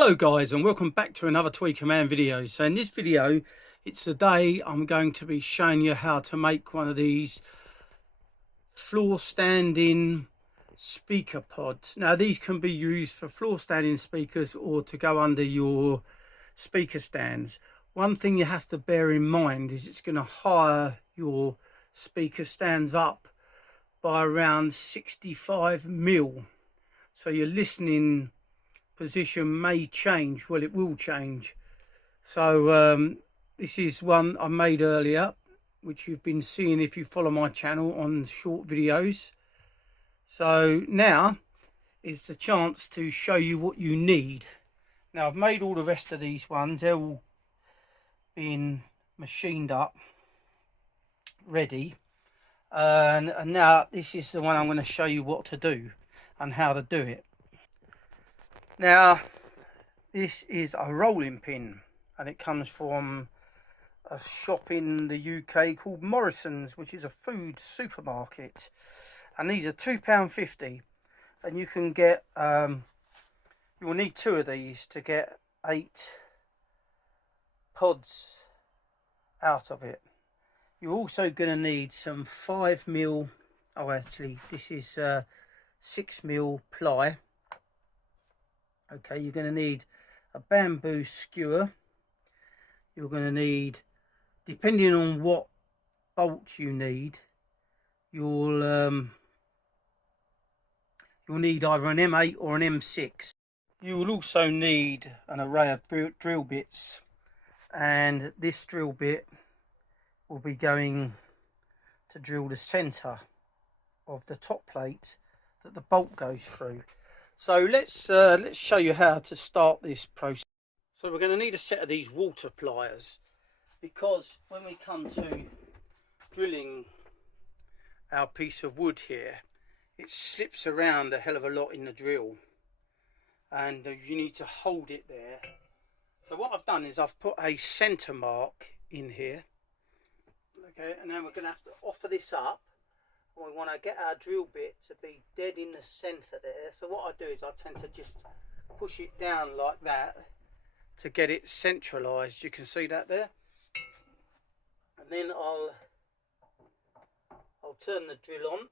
Hello guys, and welcome back to another Tweaker Man video. So in this video, it's the day I'm going to be showing you how to make one of these floor standing speaker pods. Now these can be used for floor standing speakers or to go under your speaker stands. One thing you have to bear in mind is it's going to higher your speaker stands up by around 65 mil. So your listening position may change. Well, it will change. So this is one I made earlier, which you've been seeing if you follow my channel on short videos. So now is the chance to show you what you need. Now I've made all the rest of these ones. They're all being machined up, ready, and now this is the one I'm going to show you what to do and how to do it. Now this is a rolling pin, and it comes from a shop in the UK called Morrison's, which is a food supermarket, and these are £2.50, and you can get you'll need 2 of these to get 8 pods out of it. You're also going to need some 5mm, oh actually this is 6mm ply. Okay, you're going to need a bamboo skewer. You're going to need, depending on what bolts you need, you'll need either an M8 or an M6. You will also need an array of drill bits, and this drill bit will be going to drill the centre of the top plate that the bolt goes through. So let's show you how to start this process. So we're going to need a set of these water pliers, because when we come to drilling our piece of wood here, it slips around a hell of a lot in the drill, and you need to hold it there. So what I've done is I've put a centre mark in here. Okay, and then we're going to have to offer this up. We want to get our drill bit to be dead in the centre there. So what I do is I tend to just push it down like that to get it centralised. You can see that there. And then I'll turn the drill on.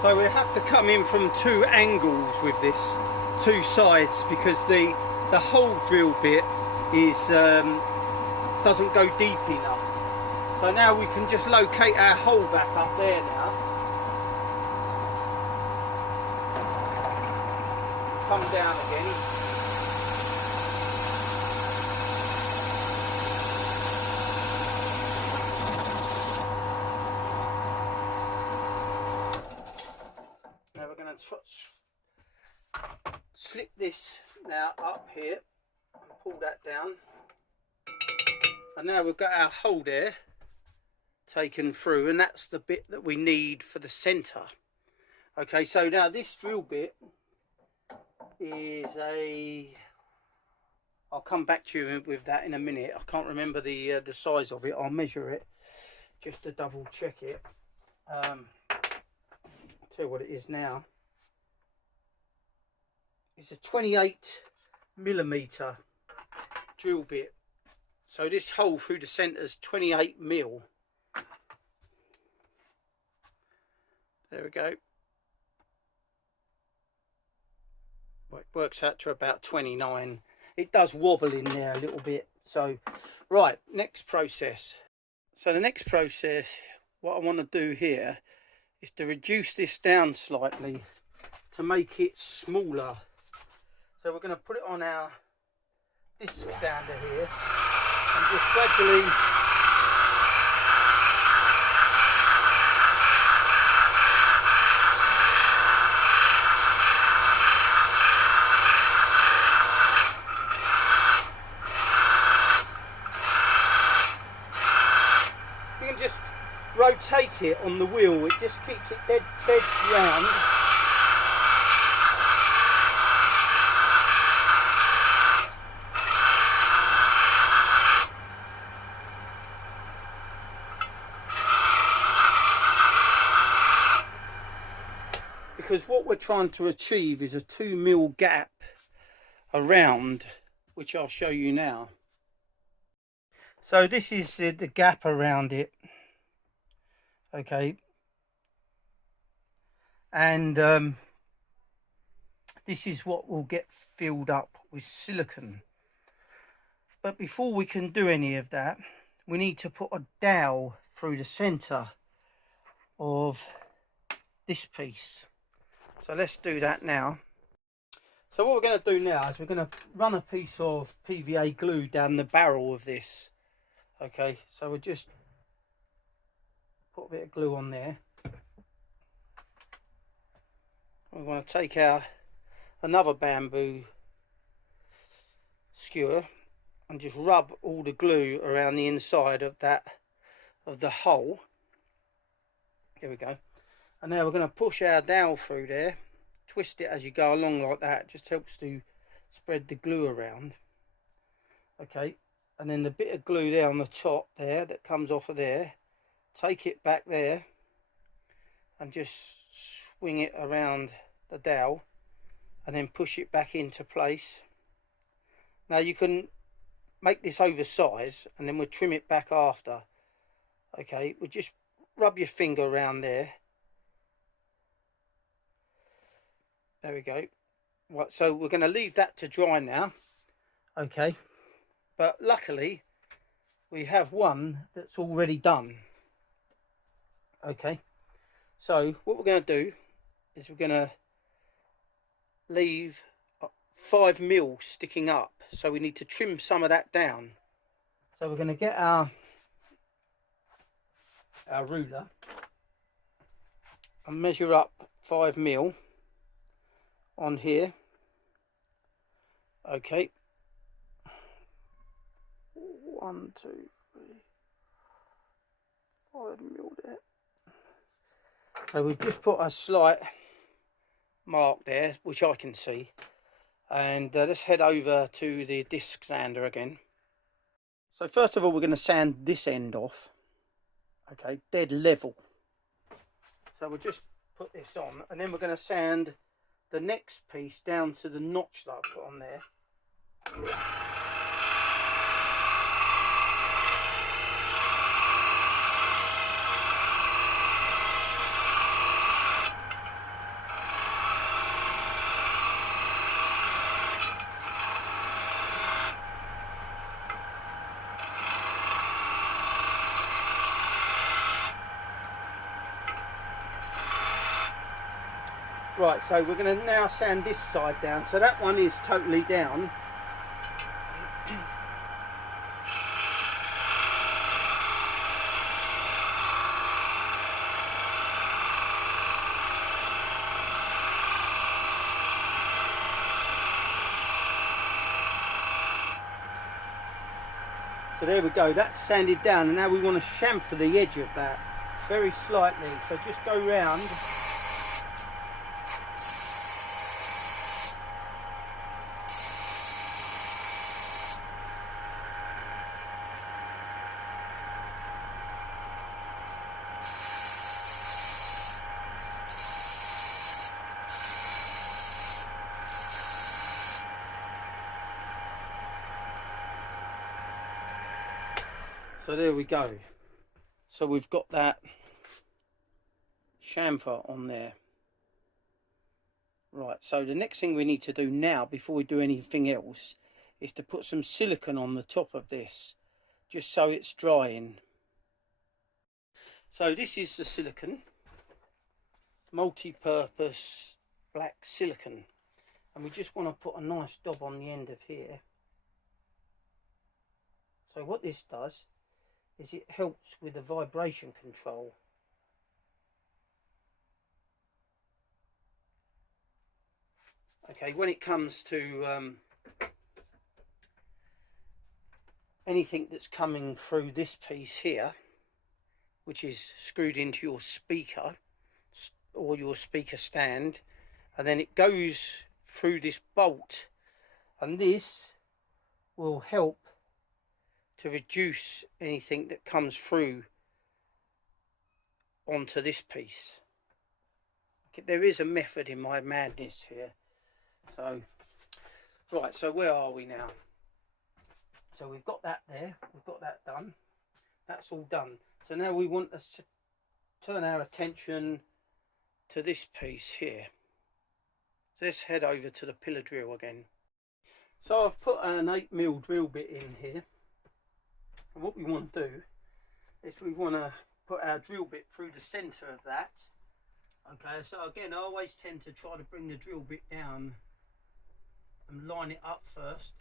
So we have to come in from 2 angles with this, 2 sides, because the whole drill bit is doesn't go deep enough. So now we can just locate our hole back up there now. Come down again. Slip this now up here and pull that down, and now we've got our hole there taken through, and that's the bit that we need for the centre. Okay, so now this drill bit is I'll come back to you with that in a minute. I can't remember the size of it. I'll measure it just to double check it. I'll tell you what it is now. It's a 28mm drill bit. So this hole through the centre is 28mm. There we go. Well, it works out to about 29. It does wobble in there a little bit. So, right, next process. So the next process, what I want to do here is to reduce this down slightly to make it smaller. So we're going to put it on our disc sander here, and just gradually just rotate it on the wheel. It just keeps it dead round. Because what we're trying to achieve is a 2mm gap around, which I'll show you now. So this is the gap around it, okay, and this is what will get filled up with silicone. But before we can do any of that, we need to put a dowel through the centre of this piece. So let's do that now. So what we're going to do now is we're going to run a piece of PVA glue down the barrel of this. Okay, so we'll just put a bit of glue on there. We want to take out another bamboo skewer and just rub all the glue around the inside of the hole. Here we go. And now we're going to push our dowel through there, twist it as you go along like that. It just helps to spread the glue around. Okay, and then the bit of glue there on the top there that comes off of there, take it back there and just swing it around the dowel and then push it back into place. Now you can make this oversized and then we'll trim it back after. Okay, we'll just rub your finger around there. There we go. Right, so we're going to leave that to dry now. Okay, but luckily we have one that's already done. Okay, so what we're going to do is we're going to leave 5mm sticking up, so we need to trim some of that down. So we're going to get our ruler and measure up 5mm on here. Okay, 1, 2, 3, 5mm there. So we've just put a slight mark there, which I can see, and let's head over to the disc sander again. So first of all, we're going to sand this end off, okay, dead level. So we'll just put this on, and then we're going to sand the next piece down to the notch that I put on there. Right, so we're going to now sand this side down. So that one is totally down. So there we go, that's sanded down, and now we want to chamfer the edge of that very slightly. So just go round. So there we go. So we've got that chamfer on there. Right, so the next thing we need to do now, before we do anything else, is to put some silicone on the top of this, just so it's drying. So this is the silicone, multi-purpose black silicone, and we just want to put a nice dab on the end of here. So what this does is it helps with the vibration control. Okay, when it comes to anything that's coming through this piece here, which is screwed into your speaker or your speaker stand, and then it goes through this bolt, and this will help to reduce anything that comes through onto this piece. There is a method in my madness here. So right, so where are we now? So we've got that there, we've got that done, that's all done. So now we want to turn our attention to this piece here. So let's head over to the pillar drill again. So I've put an 8mm drill bit in here, and what we want to do is we want to put our drill bit through the centre of that. Okay, so again, I always tend to try to bring the drill bit down and line it up first,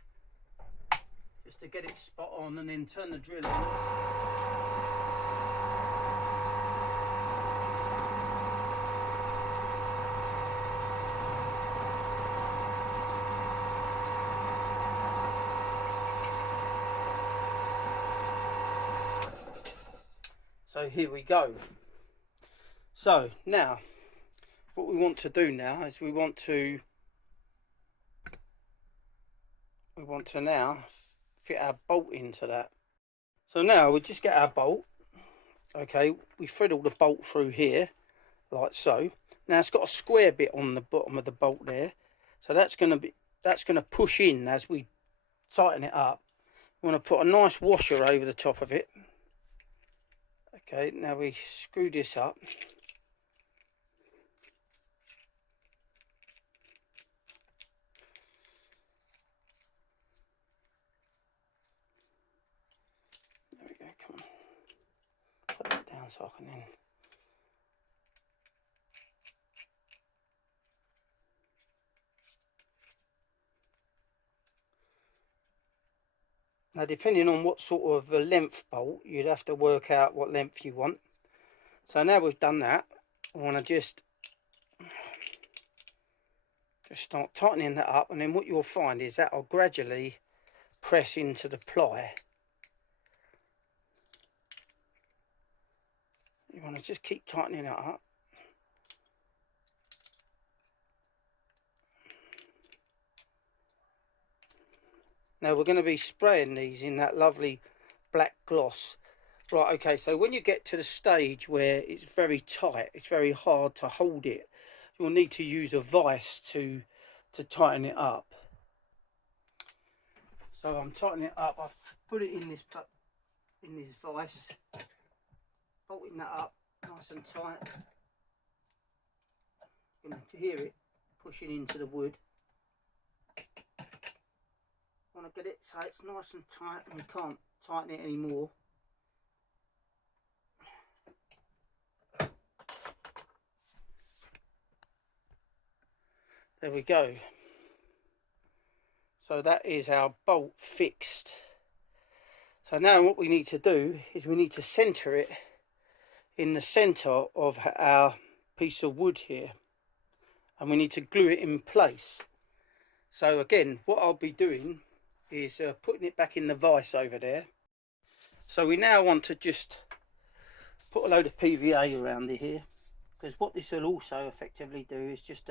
just to get it spot on, and then turn the drill on. So here we go. So now what we want to do now is we want to now fit our bolt into that. So now we just get our bolt. Okay, we thread all the bolt through here like so. Now it's got a square bit on the bottom of the bolt there, so that's going to push in as we tighten it up. We want to put a nice washer over the top of it. Okay, now we screw this up. There we go, come on. Put that down so I can then. Now, depending on what sort of a length bolt, you'd have to work out what length you want. So now we've done that, I want to just start tightening that up, and then what you'll find is that I'll gradually press into the ply. You want to just keep tightening it up. Now we're going to be spraying these in that lovely black gloss. Right, okay, so when you get to the stage where it's very tight, it's very hard to hold it, you'll need to use a vise to tighten it up. So I'm tightening it up. I've put it in this vise, bolting that up nice and tight. You can hear it pushing into the wood. Want to get it so it's nice and tight, and we can't tighten it anymore. There we go. So that is our bolt fixed. So now what we need to do is we need to centre it in the centre of our piece of wood here, and we need to glue it in place. So again, what I'll be doing is putting it back in the vise over there. So we now want to just put a load of PVA around it here, because what this will also effectively do is just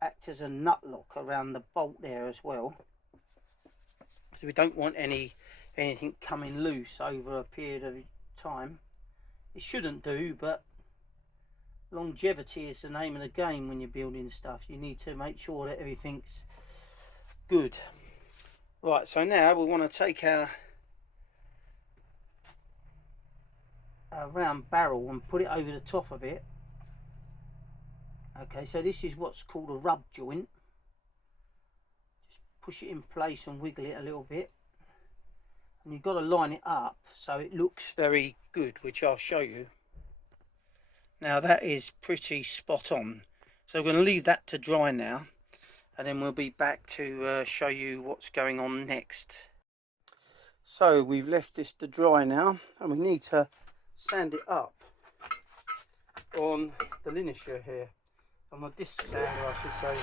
act as a nut lock around the bolt there as well. So we don't want anything coming loose over a period of time. It shouldn't do, but longevity is the name of the game when you're building stuff. You need to make sure that everything's good. Right, so now we want to take our round barrel and put it over the top of it. Okay, so this is what's called a rub joint. Just push it in place and wiggle it a little bit, and you've got to line it up so it looks very good, which I'll show you. Now that is pretty spot on, so we're going to leave that to dry now, and then we'll be back to show you what's going on next. So we've left this to dry now, and we need to sand it up on the linisher here, on the disc sander I should say.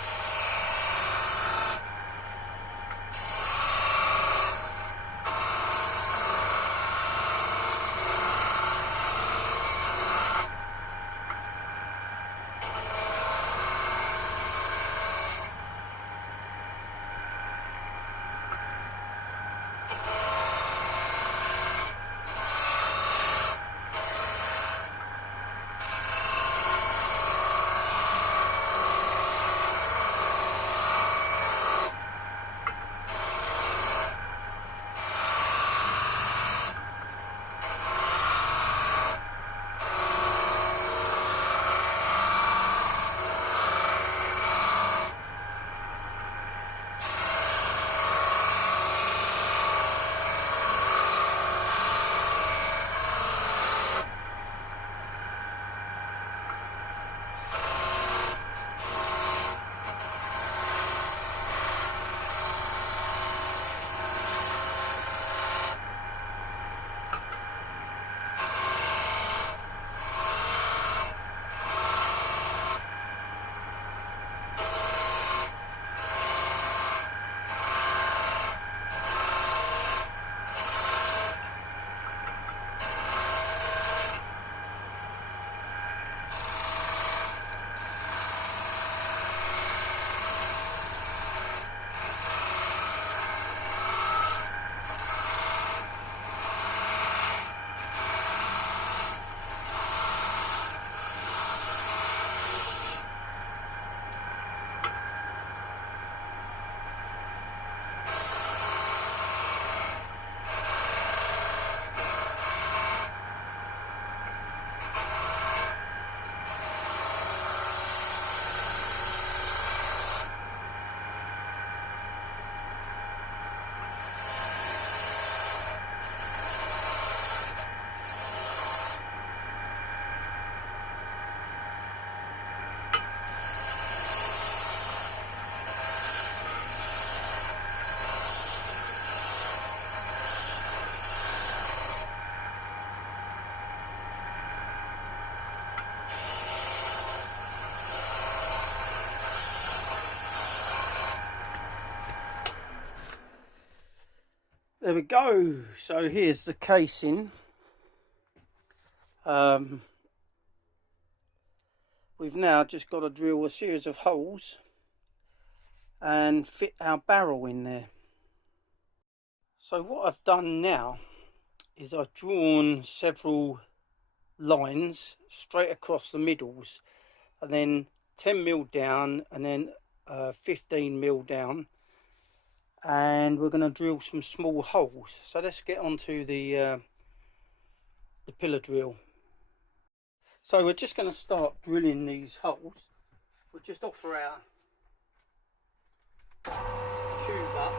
There we go. So here's the casing. We've now just got to drill a series of holes and fit our barrel in there. So what I've done now is I've drawn several lines straight across the middles, and then 10mm down, and then 15mm down, and we're going to drill some small holes. So let's get onto the pillar drill. So we're just going to start drilling these holes. We'll just offer our tube up.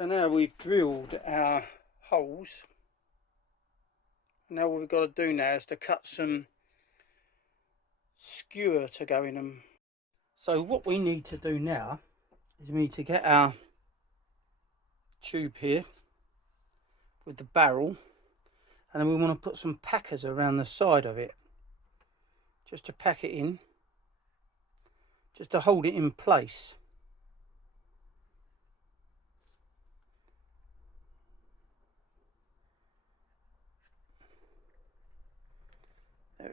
So now we've drilled our holes. Now what we've got to do now is to cut some skewer to go in them. So what we need to do now is we need to get our tube here with the barrel, and then we want to put some packers around the side of it just to pack it in, just to hold it in place.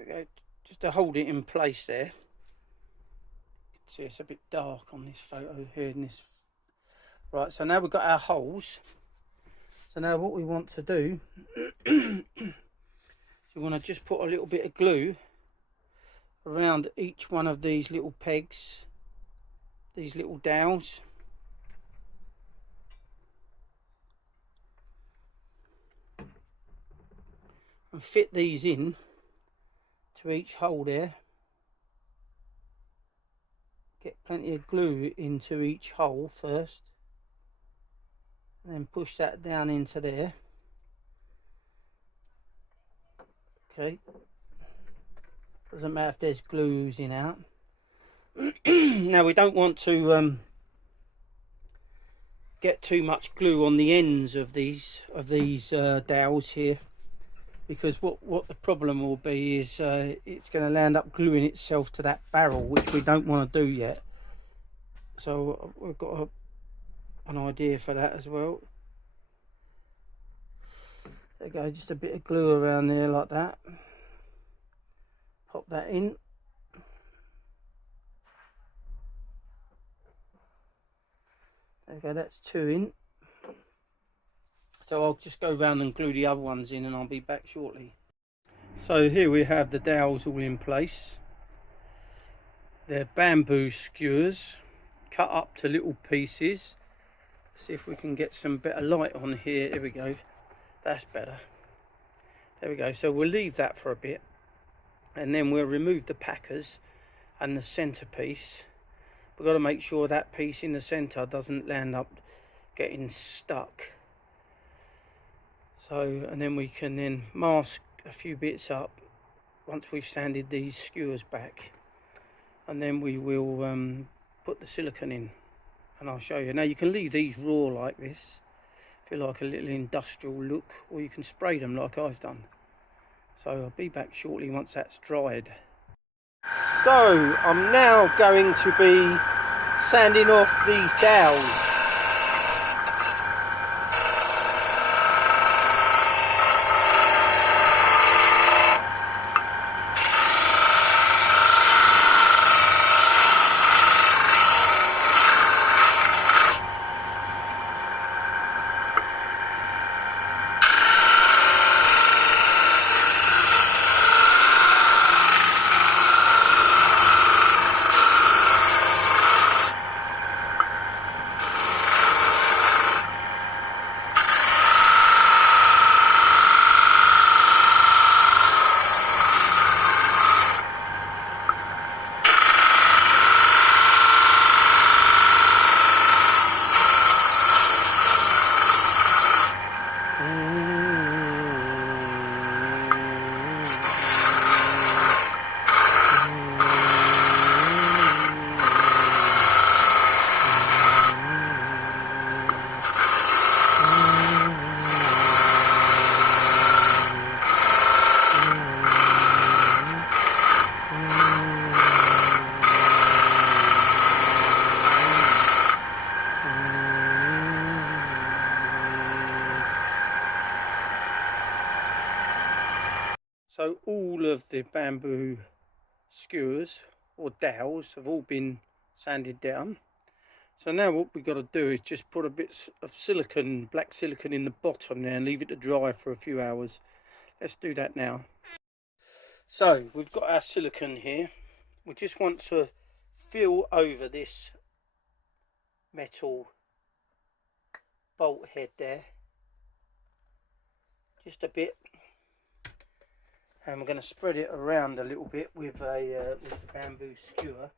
we go, just to hold it in place there. See, it's a bit dark on this photo here in this. Right, so now we've got our holes. So now what we want to do is we want to just put a little bit of glue around each one of these little pegs, these little dowels. And fit these in to each hole there. Get plenty of glue into each hole first, and then push that down into there. Okay, doesn't matter if there's glue oozing out. Now we don't want to get too much glue on the ends of these dowels here, because what the problem will be is it's going to land up gluing itself to that barrel, which we don't want to do yet. So we've got an idea for that as well. There you go, just a bit of glue around there like that. Pop that in. There you go, that's 2 in. So I'll just go around and glue the other ones in, and I'll be back shortly. So here we have the dowels all in place. They're bamboo skewers, cut up to little pieces. See if we can get some better light on here. There we go, that's better. There we go. So we'll leave that for a bit, and then we'll remove the packers and the centerpiece. We've got to make sure that piece in the center doesn't land up getting stuck. So, and then we can then mask a few bits up once we've sanded these skewers back, and then we will put the silicone in, and I'll show you. Now you can leave these raw like this if you like a little industrial look, or you can spray them like I've done. So I'll be back shortly once that's dried. So I'm now going to be sanding off these dowels. So all of the bamboo skewers or dowels have all been sanded down. So now what we've got to do is just put a bit of silicone, black silicone in the bottom there, and leave it to dry for a few hours. Let's do that now. So we've got our silicone here. We just want to fill over this metal bolt head there, just a bit. And we're going to spread it around a little bit with the bamboo skewer,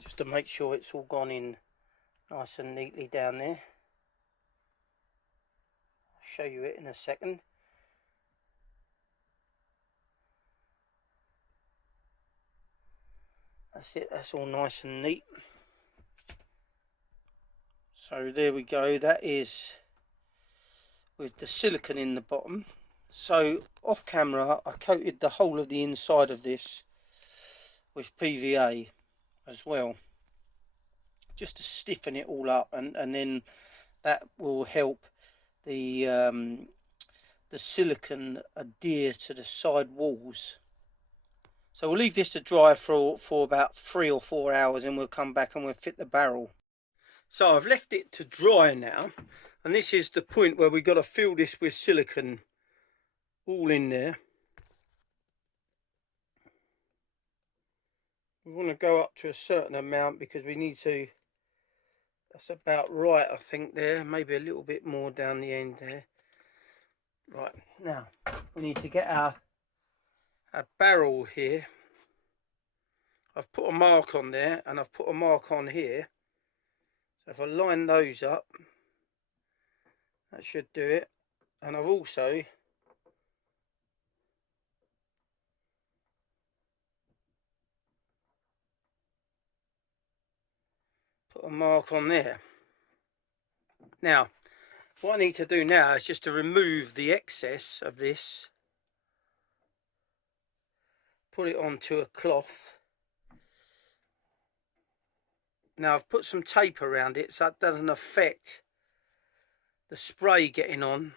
just to make sure it's all gone in nice and neatly down there. I'll show you it in a second. That's it, that's all nice and neat. So there we go, that is with the silicone in the bottom. So off camera I coated the whole of the inside of this with PVA as well, just to stiffen it all up, and then that will help the the silicone adhere to the side walls. So we'll leave this to dry for about 3 or 4 hours, and we'll come back and we'll fit the barrel. So I've left it to dry now, and this is the point where we've got to fill this with silicone all in there. We want to go up to a certain amount because we need to, that's about right I think there, maybe a little bit more down the end there. Right, now we need to get our barrel here. I've put a mark on there and I've put a mark on here. So if I line those up, that should do it. And I've also put a mark on there. Now, what I need to do now is just to remove the excess of this, put it onto a cloth. Now I've put some tape around it so it doesn't affect the spray getting on.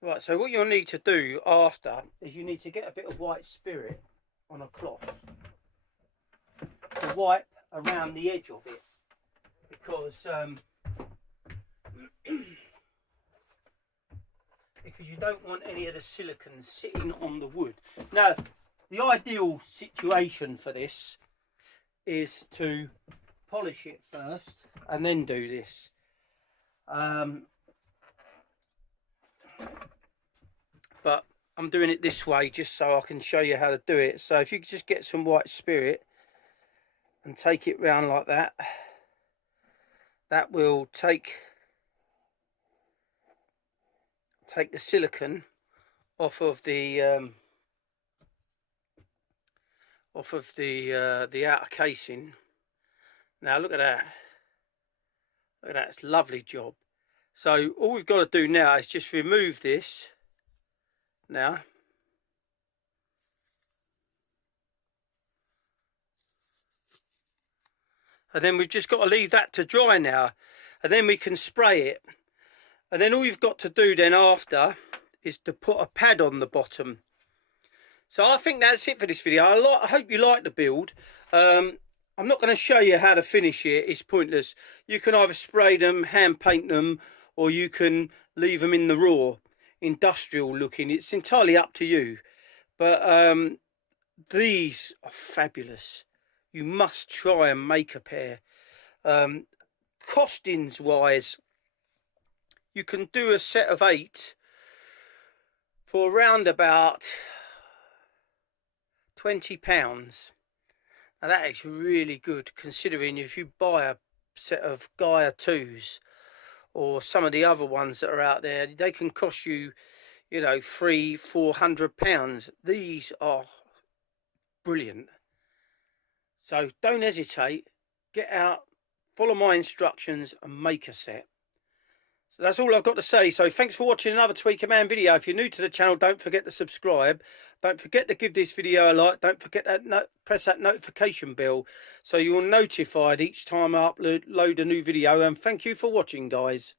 Right, so what you'll need to do after is you need to get a bit of white spirit on a cloth to wipe around the edge of it, because because you don't want any of the silicone sitting on the wood. Now, the ideal situation for this is to polish it first and then do this. But I'm doing it this way just so I can show you how to do it. So if you could just get some white spirit and take it round like that, that will take the silicone off of the outer casing. Now look at that. Look at that, it's a lovely job. So all we've got to do now is just remove this now. And then we've just got to leave that to dry now, and then we can spray it. And then all you've got to do then after is to put a pad on the bottom. So I think that's it for this video. I hope you like the build. I'm not going to show you how to finish it. It's pointless. You can either spray them, hand paint them, or you can leave them in the raw, industrial looking. It's entirely up to you. But these are fabulous. You must try and make a pair. Costings wise, you can do a set of 8 for around about £20. Now that is really good, considering if you buy a set of Gaia 2s or some of the other ones that are out there, they can cost you, you know, £300–400. These are brilliant. So don't hesitate, get out, follow my instructions and make a set. So that's all I've got to say. So thanks for watching another Tweaker Man video. If you're new to the channel, don't forget to subscribe. Don't forget to give this video a like. Don't forget to press that notification bell so you're notified each time I upload a new video. And thank you for watching, guys.